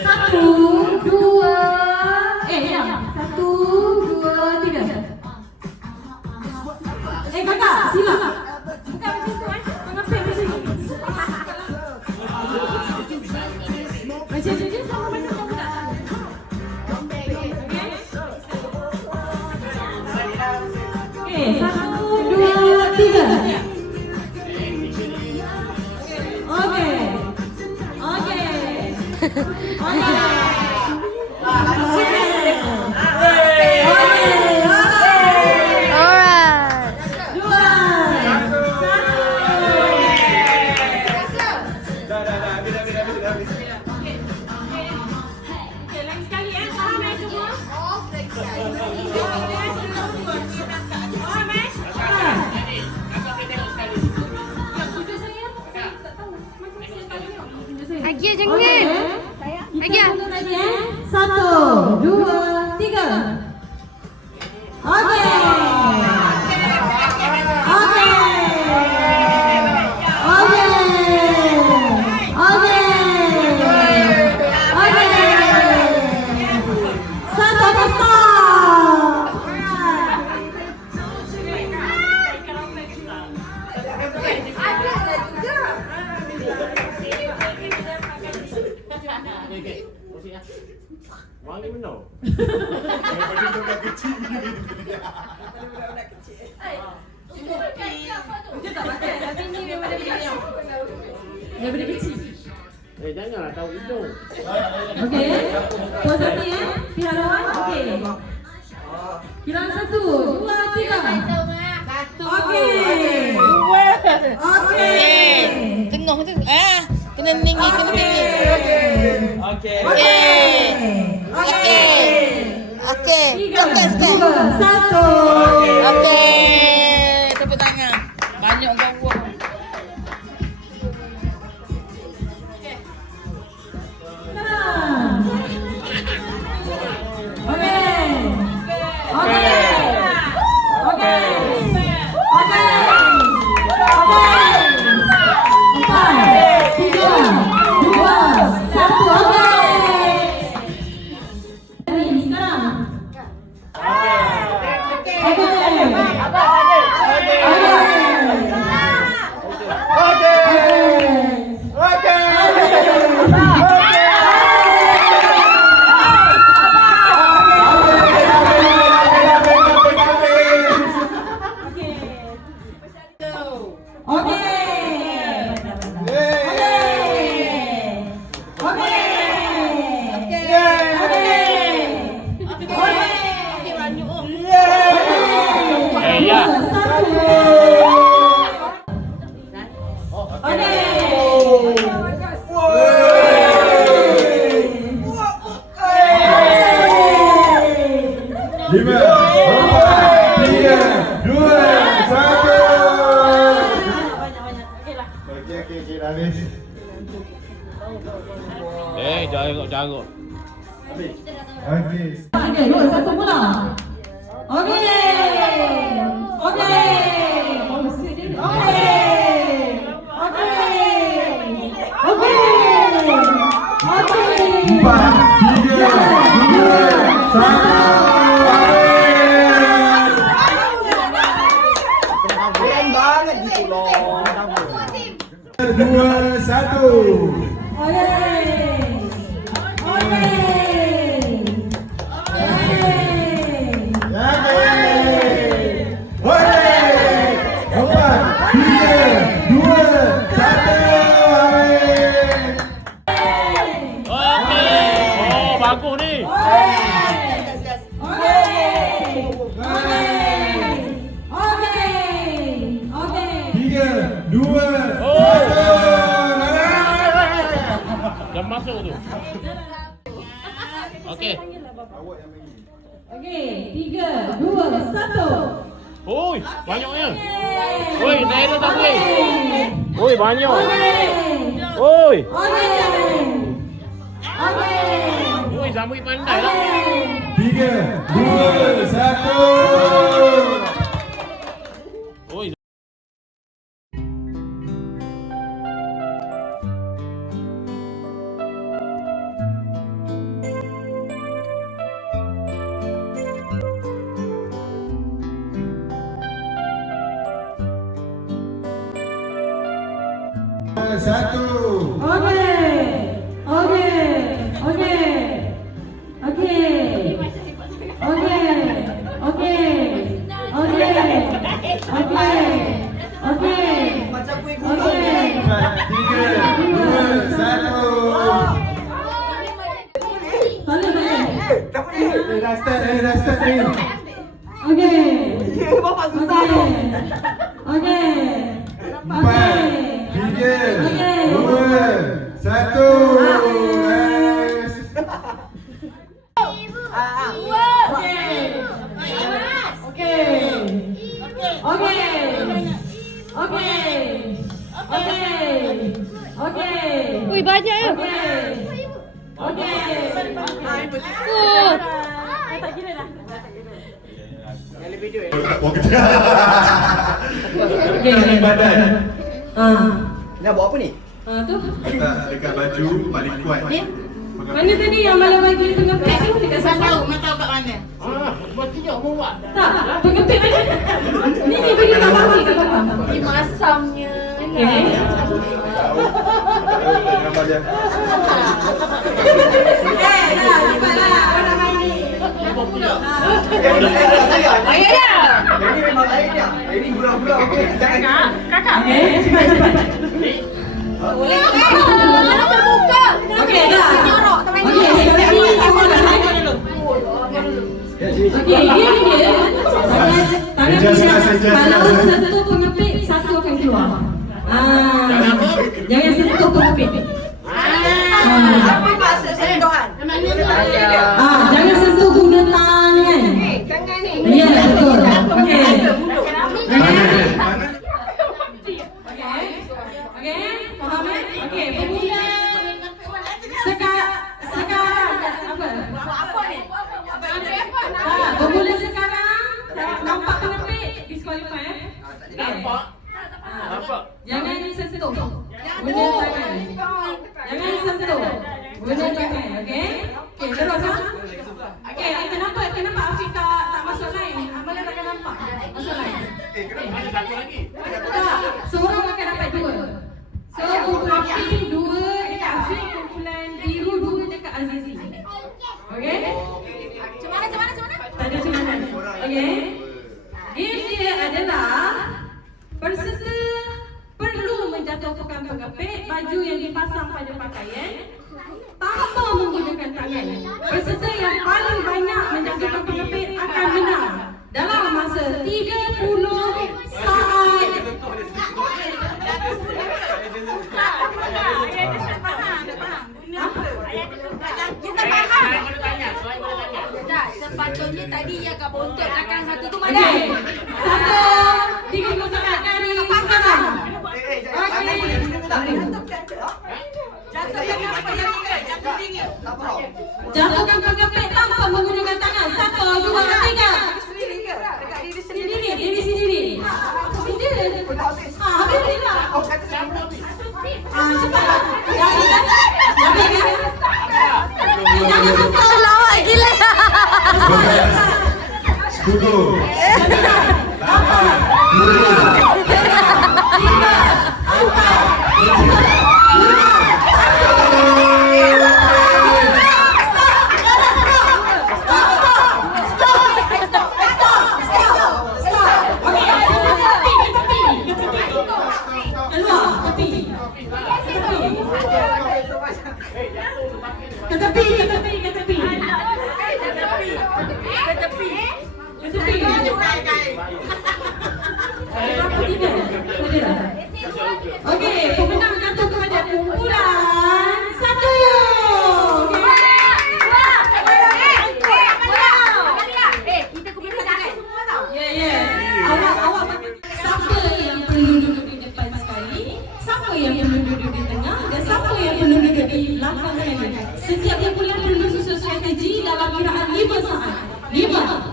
Satu, dua, ya. Satu, dua, tiga. Kakak, sila. Bukan macam tu Mengapik macam ni. Macam tu je sama macam kamu tak tahu. Okey, satu, dua, tiga. Okey. Agia jangan. Agia. Satu, dua, tiga. Okey. Wangi benar. Daripada budak kecil ni. Budak kecil. Dia tak pakai tapi ni daripada kecil. Daripada kecil. Janganlah tahu hidung. Okey. Tuan satu ya. Pihak lawan. Okey. Kira satu, dua, tiga. Satu. Okey. Dua. Okey. Tengok tu. Kena tinggi, kena tinggi. Okey. Okey. Cepat sikit. Dua, satu. Okey. Tepuk tangan. Banyak gawak. Lima, empat, tiga, dua, satu. Okey, dah habis. Jaruk. Okey. Okey, dua, satu pula. Okey. Empat, tiga, dua, satu. Dua, satu. Bagus ni. Tiga, dua, Dah masuk tu. Okey. Okey, 3, 2, 1. Oi, banyaknya. Oi, naik tak boleh. Oi, banyak. Oi. Oi, Zamui pandai lah. tiga, dua, satu. Oi. satu. Okey. Okey. Okey. Okey. Okey. Okey. Okey. Okey. Okey. Macam kuih Okey. 3, 2, 1. Boleh, boleh. Tak boleh. Dah start ni. Okey. Bapak susah. Okey. 4, 3, 2, 1. Yes. Ui, banyak ya. Badan. Nak buat apa ni? Tu. Letak dekat baju paling kuat. Mana tadi yang malam bagi pengepit tu dekat sana? Tahu kat mana? Buat tiga mau buat. Tak, pengepit mana? Ni bagi kat bawah ni, kat bawah. Masamnya. Okey. Gambar dia. Ayah ya. Ini memang air dia. Ini gurau-gurau. Okey, jangan. Okey, cepat cepat. Mana terbuka? Okey, dah. Okey, sekarang ni semua dah naik. Okey, diam dia. Tangan dia. Kalau satu pengepit, satu akan keluar. Jangan sentuh pengepit. Apa maksud sentuhan? Jangan sentuh guna tangan. Ya, betul. Okey. Okey, faham eh? Okey, bermula. Sekarang apa ni? Bermula sekarang. Nampak pengepit, disqualify eh? Nampak? Nampak? Jangan sentuh. Guna tangan. Jangan sentuh. Guna tangan, okey? Okey, terus ha? Okey, kenapa Afiq tak masuk line? Amalan akan nampak. Masuk line. Ada satu lagi. Tak, seorang akan dapat dua. So, kumpulan pink dua dekat Afiq, kumpulan biru dua dekat Azizi. Okey? Macam mana? Tak ada macam mana. Okey? Game dia adalah peserta perlu menjatuhkan pengepit baju yang dipasang pada pakaian tanpa menggunakan tangan. Peserta yang paling banyak menjatuhkan pengepit akan menang dalam masa 30 saat. Kita faham. Sepatutnya tadi yang kat bontot belakang satu tu mana? Okey. 1, 30 saat dari sekarang. Jatuhkan pengepit tanpa menggunakan tangan. 1, 2, 3. Diri sendiri. Habis lah. Cepat. Jangan sentuh. Lawak gila. 10, Ke tepi. Okey, pemenang jatuh kepada kumpulan 1. Ya. Awak siapa yang perlu duduk di depan sekali, siapa yang perlu duduk di tengah dan siapa yang perlu duduk di belakang sekali. Setiap kumpulan perlu susun strategi dalam kiraan 5 saat. 5,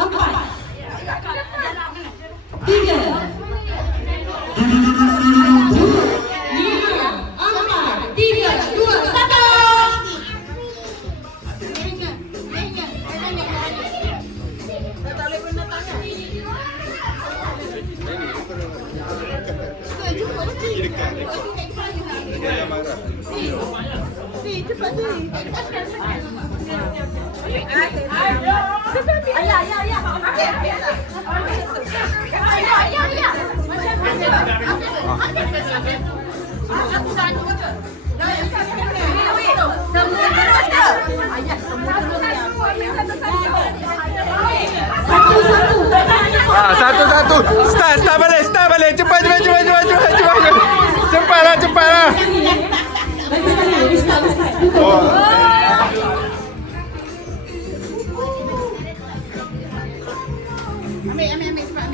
4, 3, 3, Semua terus ke? Ayah, semua terus ya. Satu. Start balik. Cepat. Cepatlah. Oh. Ambil cepat.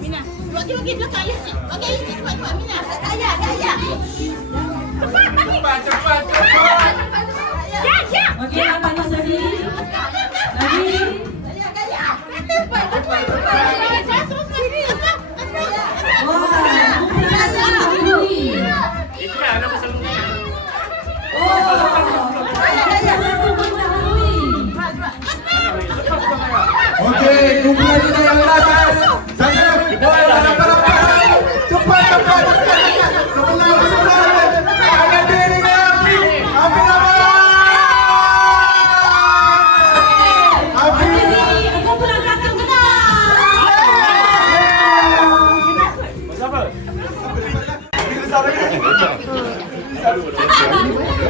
Mina. Okey belakang ayah. Okey cepat Mina. Ayah. Cepat. Ya. Okey, nampak ni lagi. Itu lah nama selalunya. Okey, kumpulan kita yang belakang. Saya dapat. Cepat. Sebelah. Ada diri lagi. Ambil apa?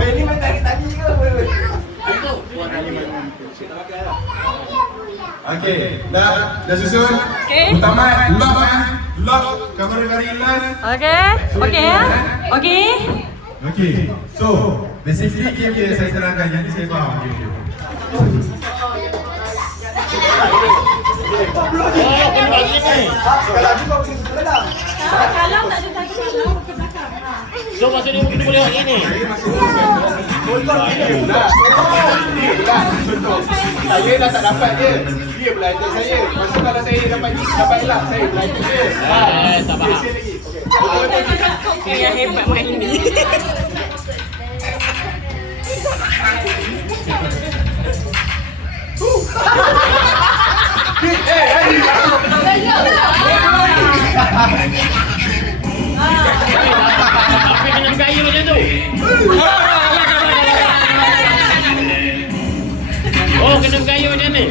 Ini main tadi ke? Okey, dah susun. Okey. Utama lock kamera last. Okey. Okey. So, basically game dia saya terangkan yang ni saya faham game dia. Oh, kena bagi ni. Kalau aku kau pergi sebelah dah. Kalau tak ada satu kalau ke belakang. So maksudnya kita boleh buat ini. Saya dah tak dapat dia. Dia belajar saya. Masa kalau saya dapat elak, saya belajar dia. Tak faham. Yang hebat main ni. Tapi kena bergaya macam tu. Oh, kena bergaya macam ni.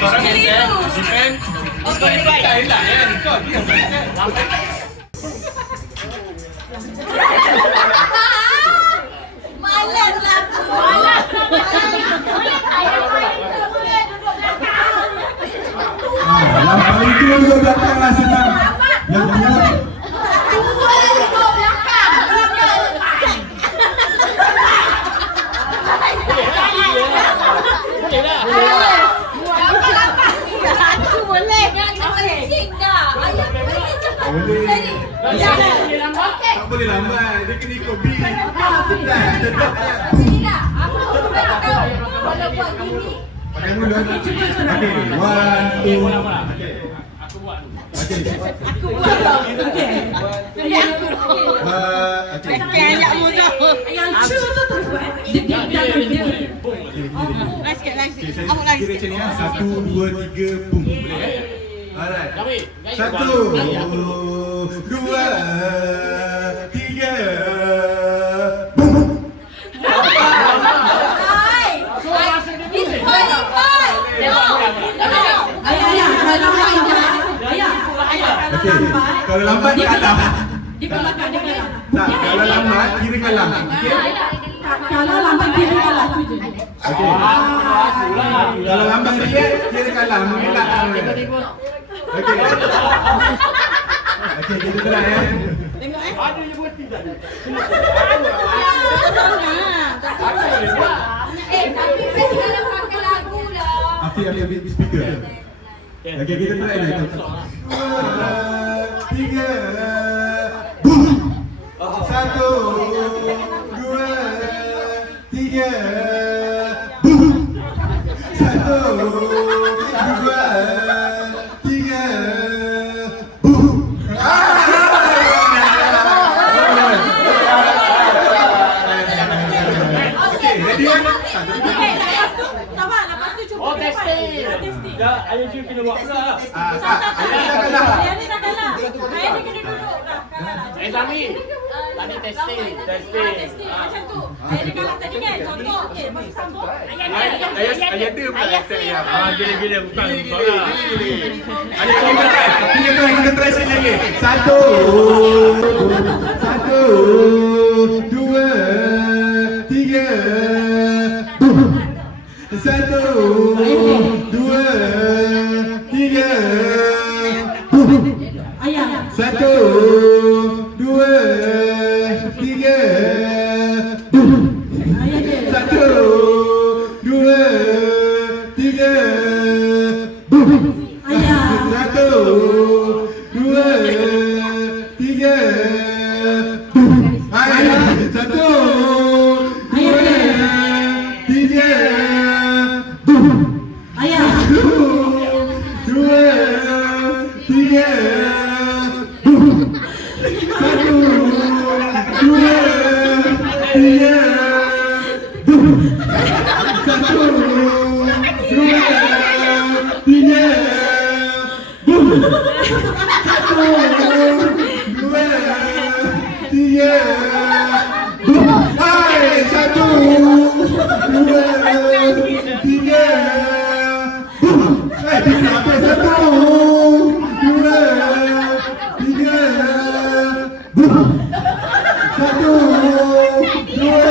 Seorang yang defend. Tak elak ya. Kau dia. Malas lah aku. Yang paling tua duduk belakang lah senang. Yang tua. Boleh lah. Aku boleh. Kencing dah. Ayah boleh cepat. Jadi. Tak boleh lambat. Dia kena ikut beat. Sini dah. Aku boleh tahu. Kalau buat gini. Pakai mulut. Okey, 1, 2. Okey. Aku buat. Okey. Aku buat tau. Okey. Okey. Ayah mudah. Yang true tu terus buat. Dia belakang dia. Lagi sikit. Okey, saya Awak lagi kira sikit. macam ni. 1, 2, 3, boom. Boleh? Alright. Kami. 1, 2, 3, boom. Okey, kalau lambat kalah. Dia kalah. Tak, kalau lambat kira kalah. Okey? Kalau lambat dia kalah tu je. Okey. Kalau lambat react kira kalah, mengelak. Okey. Okey, kita try ya. Tengok Ada je buat tidak. Tapi best kalau pakai lagu lah. Afi ambil speaker. Okey, kita try lah itu. 3, boom. 1, 2, 3, boom. 1, 2, 3, boom. Okey, ready kan? Lepas tu cuba Oh, test. Dah, ayah dia kena buat pula. Ayah ni tak kalah. Ayah ni kena duduk. Sami. Tadi testing. Macam tu. Ayah dia kalah tadi kan. Contoh. Okey, lepas tu sambung. Ayah dia pula attack ya. Gila-gila bukan soalan. Kita try sekali lagi. Satu, dua, tiga. Satu, dua, tiga. Ayah. Satu, dua, tiga. Ayah dia. Satu, dua, tiga. Ayah. Satu, dua, tiga. Ayah. Satu, dua, tiga. Ayah. Dua, tiga. Satu, dua, tiga. Satu, dua, tiga. Satu, dua, tiga. Hai, satu, dua, tiga. Apa satu, dua, tiga. Satu, dua,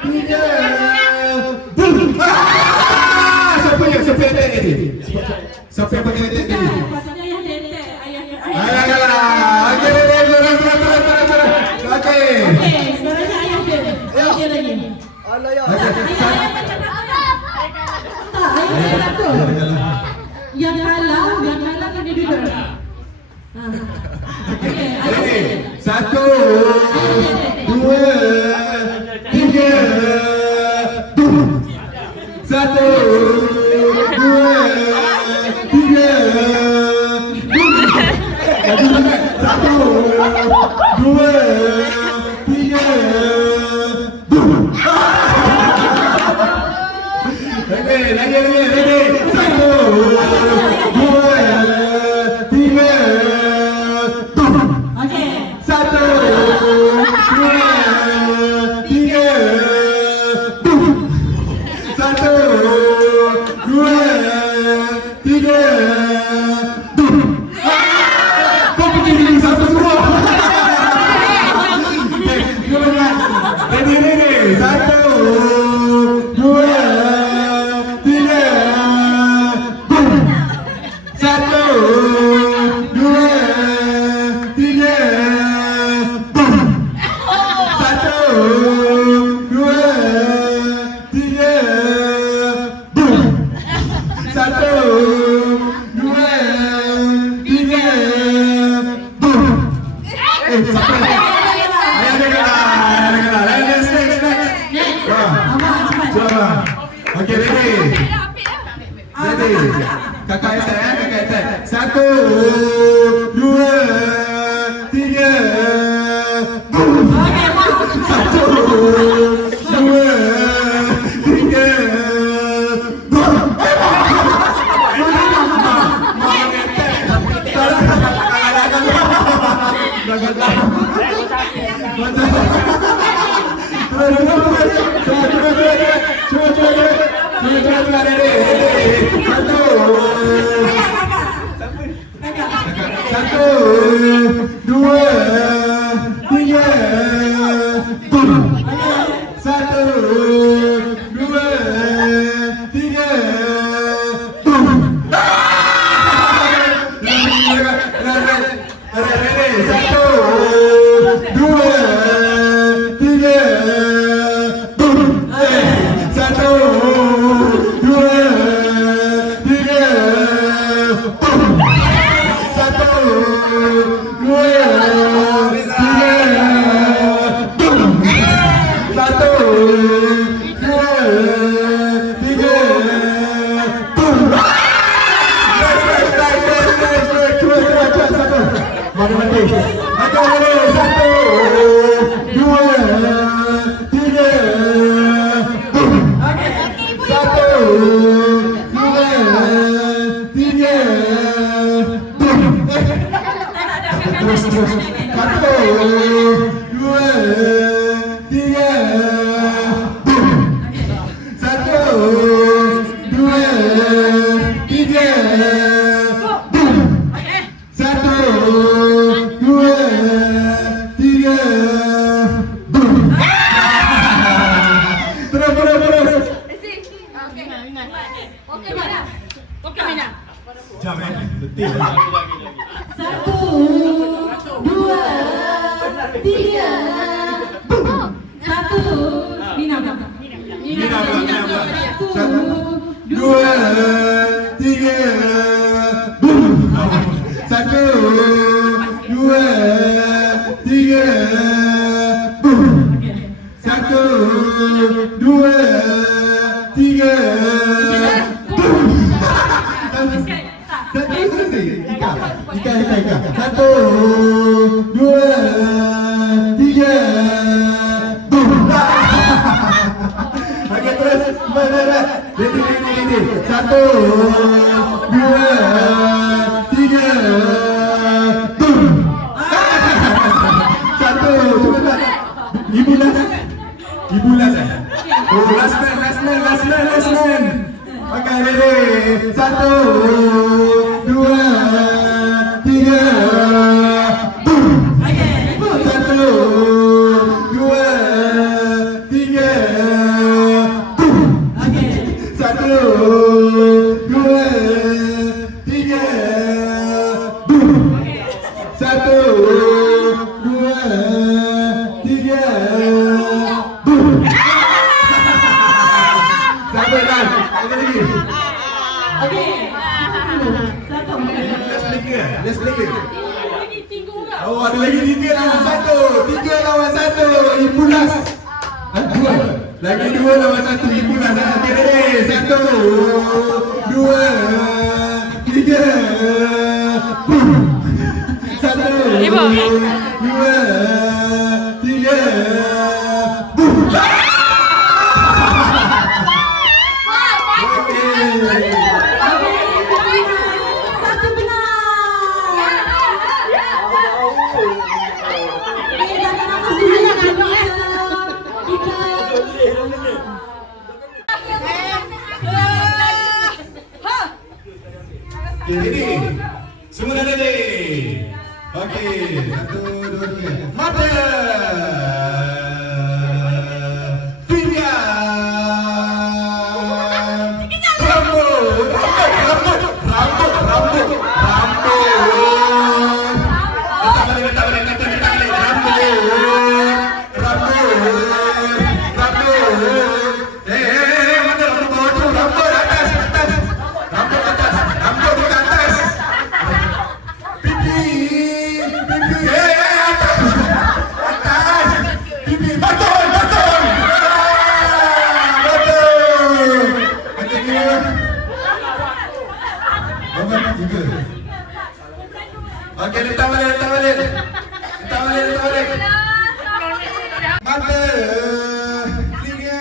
tiga. Siapa yang attack tadi? Siapa yang pakai attack tadi? Patutnya ayah dia attack. Ayah. Okey, okey. Okey, sebenarnya ayah dia. Ayah dia lagi. Alah ya. Ayah tak tu. Yang kalah kena duduk. Okey, ayah dia. Satu, dua, tiga. Satu, dua, tiga. Satu, dua, tiga. Lagi. Satu, dua, tiga. Okey. Satu, dua, tiga. Satu, dua, tiga. Kau pergi dulu satu semua. Ready. Satu, dua, tiga. Satu, dua, tiga. Satu, dua, tiga. Satu, dua, tiga. Siapa? Ayah dia kalah. Next. Coba. Okey, ready. Kakak attack. Satu, dua, tiga. Satu, dua, tiga. Satu, dua, tiga. Satu, dua, tiga. Satu, dua, tiga. Satu, dua, tiga. Satu, dua, tiga. Satu, dua, tiga. Mati. Satu, dua, tiga. Satu, Okey, Mina. Okey, Mina. Jam Betul. Satu, dua, tiga. Satu. Mina. Mina pula. Satu, dua, tiga. Boom. Satu, dua, tiga. Boom. Satu, dua, tiga. Boom. Satu, Ika. Satu, dua, tiga. Boom. Okey, terus. Ready. Satu, dua, tiga. Boom. Satu, cepat. Ibu last. Oh, last man. Okey, ready. Satu, dua, tiga. Boom. Satu, dua, tiga. Boom. Satu, dua, tiga. Boom. Satu, dua, tiga. Boom. Sampai dah. Lagi. Okey. Satu. Let's play. Lagi tiga orang. Oh, ada lagi 3 lawan 1. 3 lawan 1. Ibu last. Dua. Lagi 2 lawan 1. Ibu last. Okey, ready. 1, 2, 3. Boom. 1, 2, 3. Boom. Satu benar. Okey, ready. Semua dah ready. Okey, 1, 2, 3. Mata. Okey, letak balik. Mata. Telinga.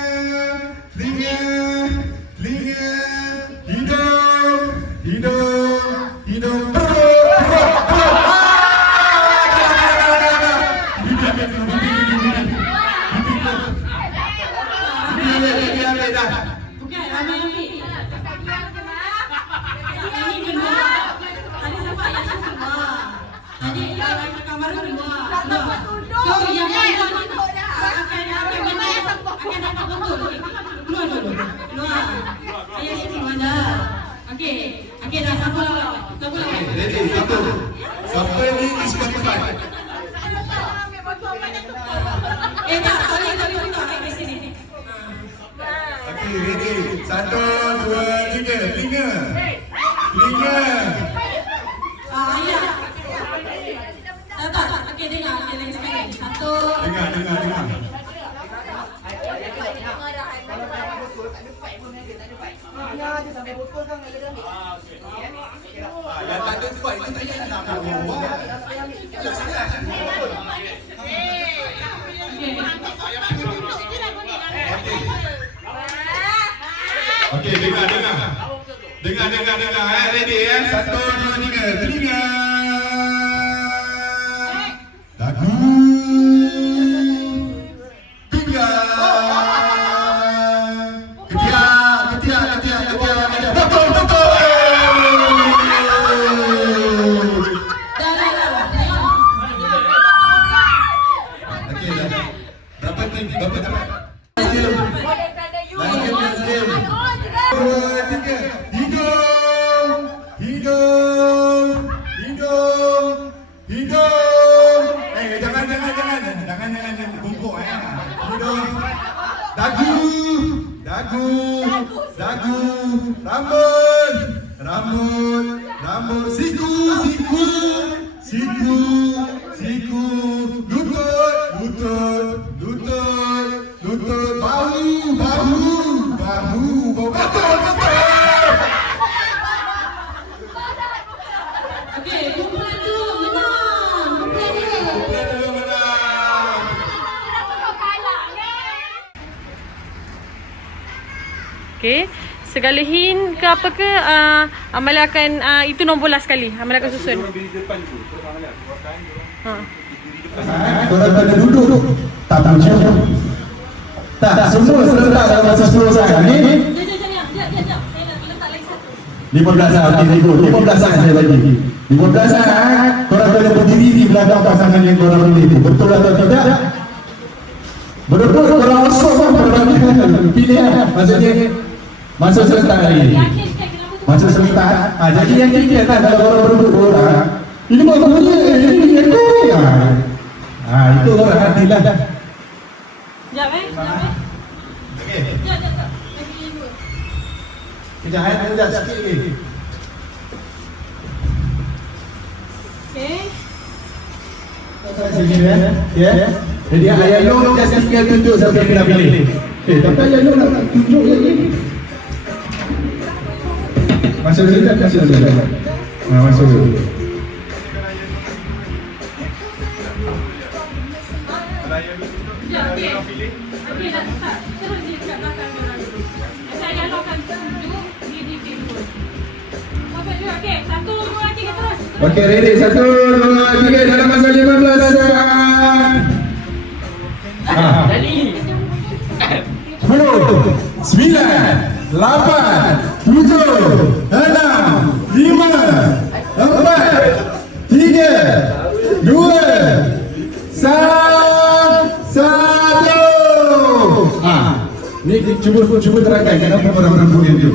Hidung. Perut. Okey, ambil. Ini kedua. Tadi siapa yang semua? Tadi yang ke kamar kedua. So yang kedua akan dapat betul. Keluar dulu. Ayah semua ada. Okey, dah siapa lawan? Ready, 1. Siapa ni disqualified? Tak boleh di sini. Okey, ready. 1, 2, 3. Telinga. Ayah. Tak. Okey, dengar sekali. Satu. Dengar. Yang tak ada fight itu tak payah nak buat. Okey, dengar. Ready. 1, 2, 3. Telinga. Dagu. Pinggang. Ketiak. Betul. Okey, dah. Berapa tim? Berapa dapat? Last game. 2, 3. Rambut, siku, lutut, bahu, betul. Okey, kumpulan tu menang. Kumpulan dia. Okey, segala hint ke apa ke Amalia akan itu nombor last sekali. Amalia akan susun. Ha. Korang kena duduk. Tak macam. Tak, semua serentak dalam masa 10 saat. Ni Jap. Saya nak letak lagi satu. 15 saat. Okay, 15 saat saya bagi. 15 saat. Korang kena berdiri di belakang pasangan yang korang pilih. Betul atau tidak? Betul, korang osok kan perbandingan. Pilih lah. Maksudnya masa serentak hari. Masa serentak. Jadi yang kita kan kalau korang berduduk orang. Ini mau bunyi, ini yang kau ya. Itu orang hatilah. Sekejap. Okey. Sekejap. Kejap sikit lagi. Okey. Sini ya. Jadi ayah Long just tinggal tunjuk sampai kena pilih. Tapi ayah Long nak tunjuk lagi. Masuk dulu tak? Masuk dulu. Masuk dulu. Okey, dah start. Terus di dekat belakang dia orang. Saya akan tunjuk di timbul. Okey, 1, 2, 3 terus. Okey, ready. 1, 2, 3 dalam masa 15 saat. Jadi 10, 9, 8, 7, 6, 5, 4, 3, 2, 1. Ni cuba terangkan kenapa orang berbual itu.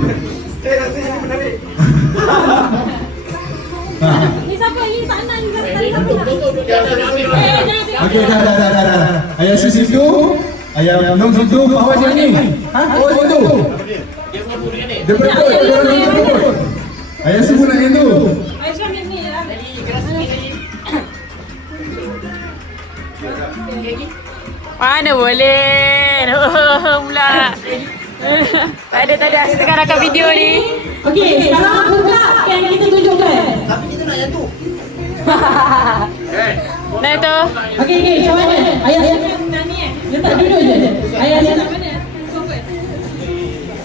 Ni siapa? Ni tak nak ni siapa? Okey, dah. Ayah situ, ayah Long situ, bawah sini. Bawah situ. Dia berebut. Ayah semua nak yang tu. Aisyah ni lah. Mana boleh. Pula. Tak ada. Kita tengah rakam video ni. Okey, sekarang buka yang kita tunjukkan. Tapi kita nak yang tu. Nah itu. Okey, macam mana? Ayah ni dia tak duduk je. Ayah dia nak mana? Sofa.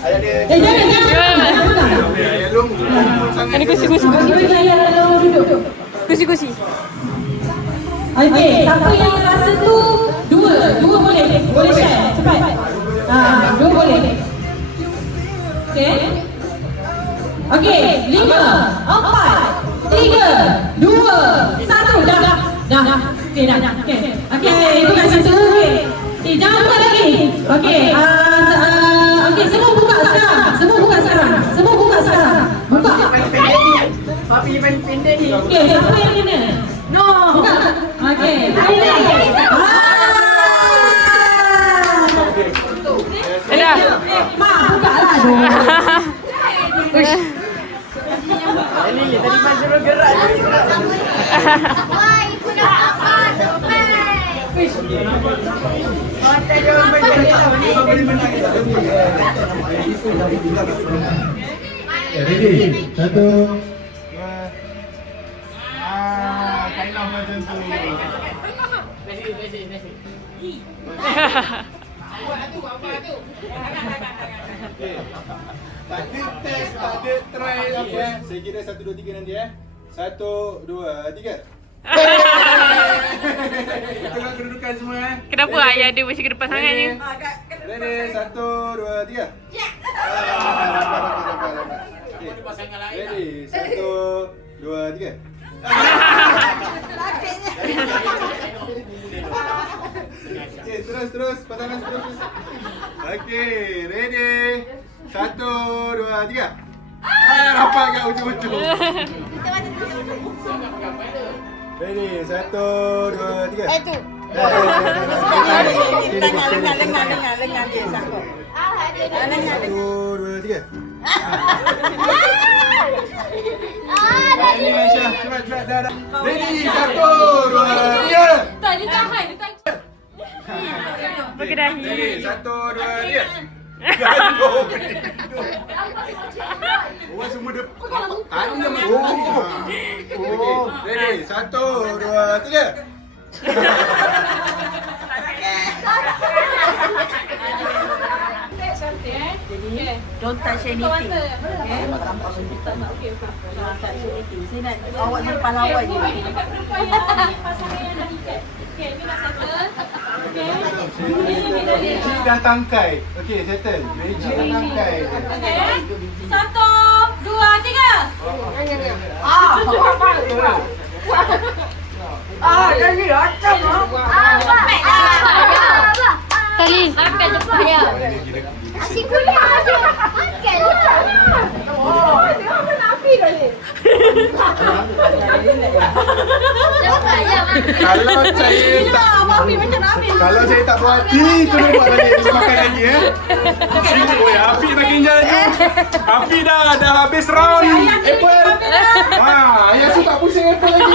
Ayah dia. Jangan. Ayah Long sangat. Ini kursi. Bagi ayah lalu duduk. Kursi. Okey, siapa yang rasa tu dua boleh share cepat. Dua boleh. Okey. Okey, 5, 4, 3, 2, 1. Dah. Okey, dah. Okey, itu kat situ. Okey, jangan buka lagi. Okey, okey, semua buka sekarang. Buka. Papi main pendek ni. Okey, siapa yang kena? No. Buka. Okey. Dah. Mak, buka lah. Ini tadi Mak suruh gerak. Wah, ibu nak apa? Mata dia orang main Ready? 1. Kailah macam tu. Tak ada test, tak ada try apa. Saya kira 1, 2, 3 nanti 1, 2, 3. Tengok kedudukan semua Kenapa ayah dia mesti ke depan sangat ni? Ready, 1, 2, 3. Ready, 1, 2, 3. Okay, terus pasangan terus. Okay, ready. 1, 2, 3. Rapat kat ujung-ujung. Ready, 1, 2, 3. Itu. Lengan dia sangkut. Ah, ada. 1, 2, 3. Ready, 1, 2, 3. Tak, dia tahan. Dia tak... Berkedahi. Ready, 1, 2, 3. Gaduh. Orang semua dia tanya macam ni. Oh. Ready, 1, 2, 3. Don't touch anything. Okay? Don't touch anything. Saya nak awak depan awak je. Reggie dah tangkai. Okey, settle. Reggie dah tangkai. 1, 2, 3. Kali. Makan cepat dia. Asyik kuliah aja. Makan lah. Cepat ya. Kalau saya tak buat hati, tu buat lagi, makan lagi Sini, oi, Afi makin jalan. Afi dah habis round. Apple. Ayah su tak pusing apple lagi.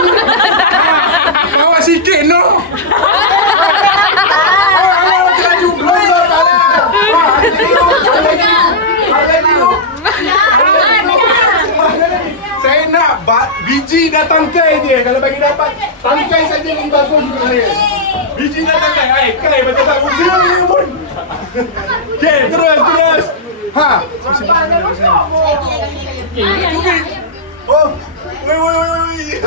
Bawa sikit no. Laju belum Saya nak biji dah tangkai dia. Kalau bagi dapat tangkai saja yang bagus untuk saya. Biji dah tangkai. Hai, kai macam tak pusing pun. Okey, terus. Ha. Oh. Woi.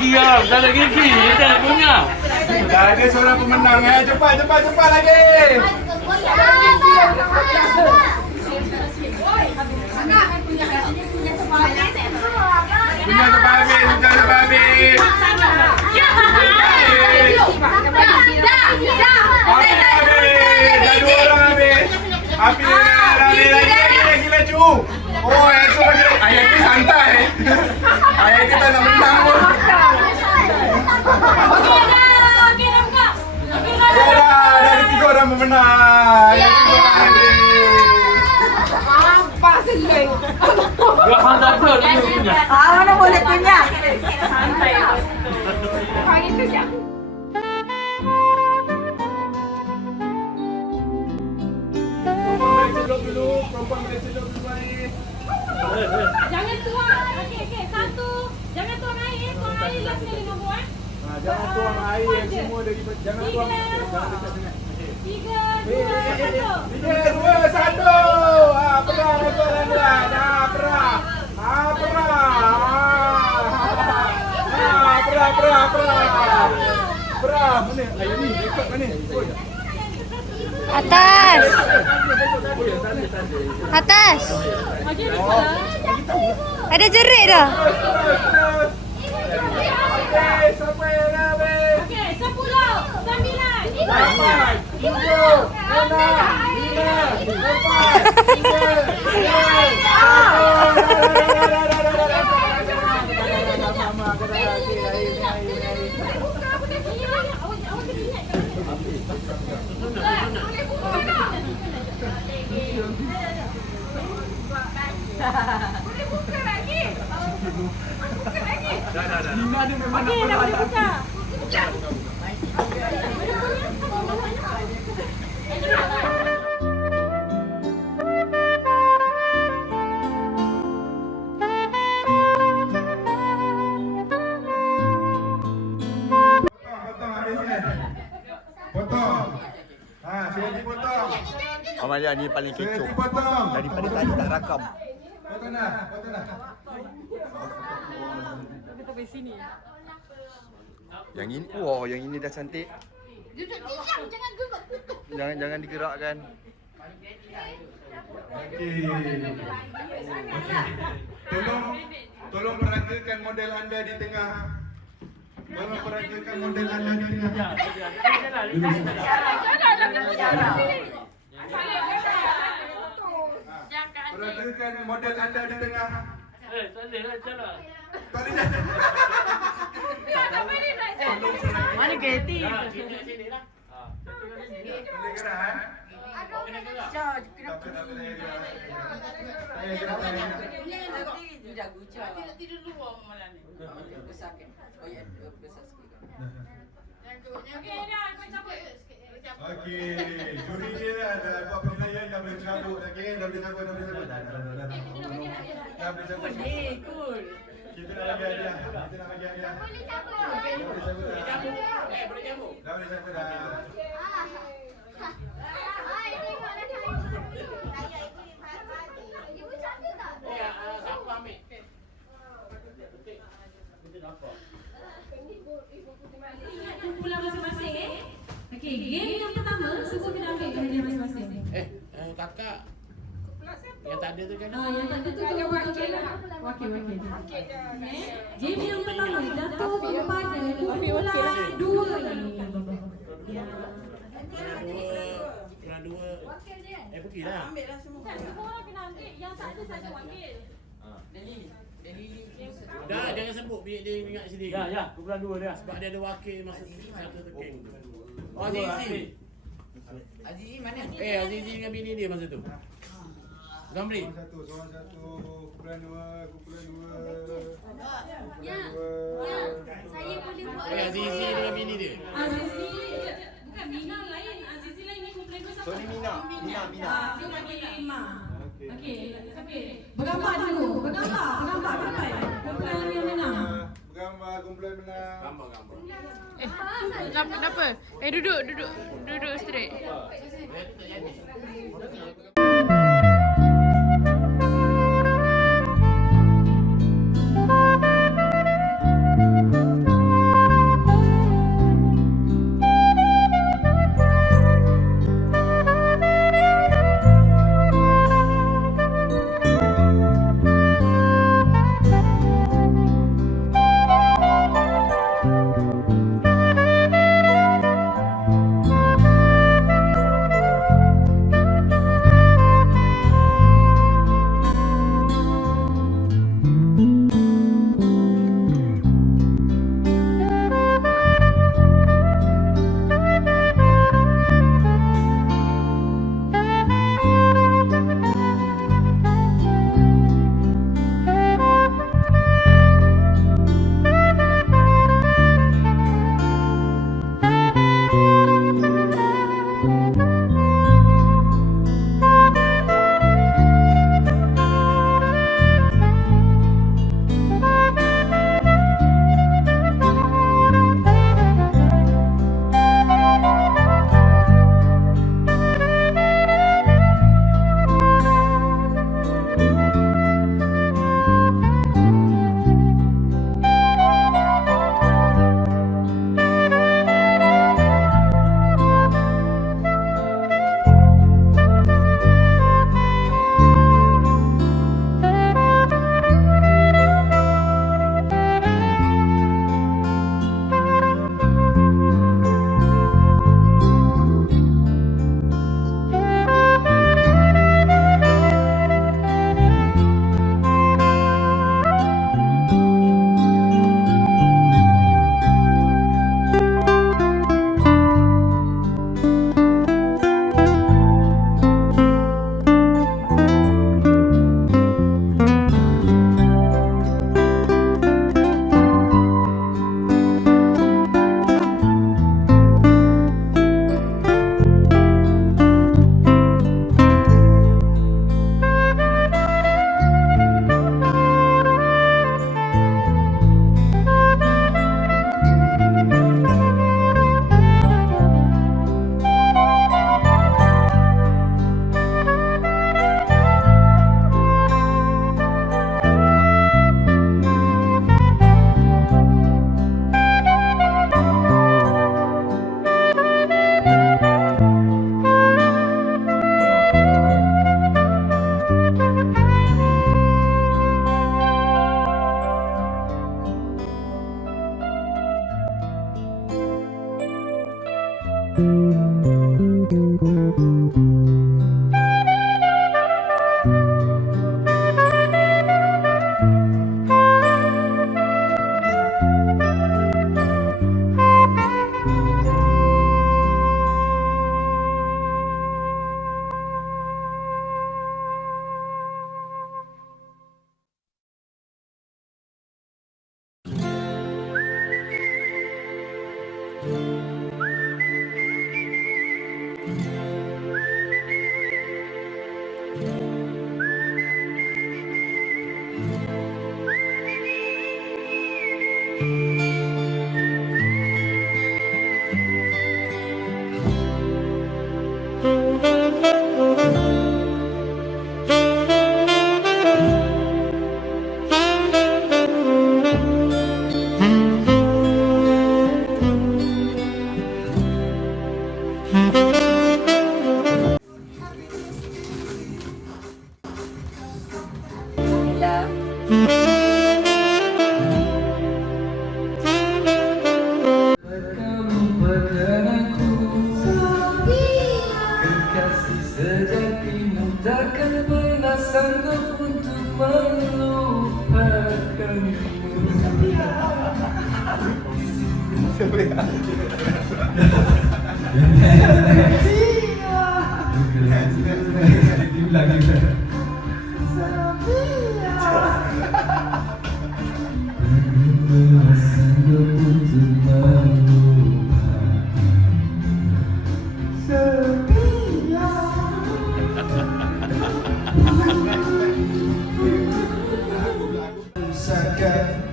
Diam, dah lagi gigi, dia tak punya. Dah ada seorang pemenang cepat lagi. Punya cepat habis. Api lagi laju. Oh, esok lagi. Ayah ni santai. Ayah kita nak menang pun. Dah ada 3 orang memenang. Gak hantar pula dia punya. Mana boleh kunyah? Perempuan boleh sedap dulu air. Jangan tuang. Okey. 1. Jangan tuang air. Tuang air last sekali nombor. Jangan tuang air semua dari jangan tuang. Jangan dekat sangat. 3, 2, 1. 3, 2, 1. Perah tuan-tuan. Perah. Perah. Mana air ni? Rekod mana? Atas. Atas. Ada jerit dah. Okey, siapa yang nak habis? Okey, 10, 9, 8, 7, Okey, dah boleh buka. Potong. Saya potong. Amalia ni paling Saya kecoh. potong. Daripada tadi tak rakam. Potong dah. Yang ini, wow, yang ini dah cantik. Duduk diam, jangan gerak. Jangan digerakkan. Okey. Tolong peragakan model anda di tengah. Tolong peragakan model anda di tengah. Peragakan model anda di tengah. Tak boleh lah, jalan. Tak boleh jalan. Mana kereta? Sini lah. Boleh gerak, Kena gerak. Tak boleh gerak. Nanti nak tidur luar malam ni. Besarkan. Oh ya, besar sikit. Okey, dah kau cabut. Okey, juri dia ada buat penilaian dah boleh cabut lagi. Dah boleh cabut. Dah boleh cabut. Cool. Kita nak bagi hadiah. Boleh cabut. Boleh cabut dah. Boleh cabut. Dah boleh cabut dah. Tengoklah saya. Ibu cantik tak? Siapa ambil? Ingat kumpulan masing-masing Okey, game yang pertama semua kena ambil hadiah masing-masing. Kakak. Yang tak ada tu kan? Yang tak ada tu kena wakil lah. Wakil. Game yang pertama jatuh kepada kumpulan 2 ni. Kurang dua. Pergi lah. Kan semua orang kena ambil. Yang tak ada satu wakil. Dah, jangan sebut biar dia ingat sendiri. Ya, kumpulan 2 dia. Sebab dia ada wakil masuk satu teking. Oh, Azizi. Azizi mana? Azizi dengan bini dia masa tu. Zamri. Seorang satu, kumpulan 2. Ya. Saya boleh buat. Azizi dengan bini dia. Azizi bukan Mina lain. Azizi lain ni kumpulan 2 siapa? So ni Mina. Dia bagi 5. Okey, bergambar dulu. Bergambar berapa? Kumpulan yang menang. Bergambar kumpulan menang. Gambar. Kenapa? Duduk straight. Takkan pernah sanggup untuk melupakanmu.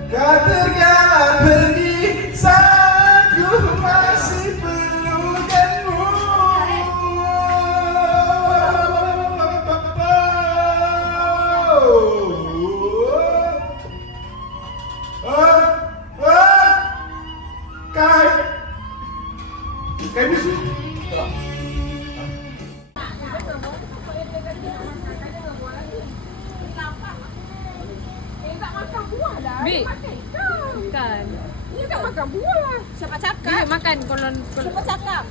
Kau terjalan pergi saat ku masih pelukanmu. Kai bisu. Bi. Makan. Dia tak makan buah. Siapa cakap? Dia makan kalau Siapa cakap?